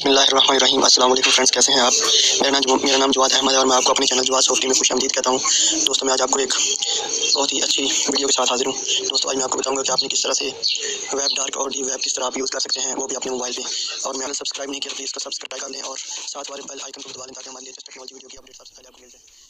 बिस्मिल्लाहिर्रहमानिर्रहीम। अस्सलाम वालेकुम फ्रेंड्स, कैसे हैं आप? मेरा नाम जवाद अहमद है और मैं आपको अपने चैनल जवाद सॉफ्टी में खुशामदीद कहता हूं। दोस्तों, मैं आज आपको एक बहुत ही अच्छी वीडियो के साथ हाजिर हूं। दोस्तों, आज मैं आपको बताऊंगा कि आपने किस तरह से वेब डार्क और डीप वेब किस तरह आप यूज़ कर सकते हैं, वो भी अपने मोबाइल पे। और मैंने सब्सक्राइब नहीं किया, प्लीज़ इसका सब्सक्राइब कर लें और साथ वाले बेल आइकन को दबा लें ताकि हमारी लेटेस्ट टेक्नोलॉजी वीडियो की अपडेट सबसे पहले आपको मिल जाए।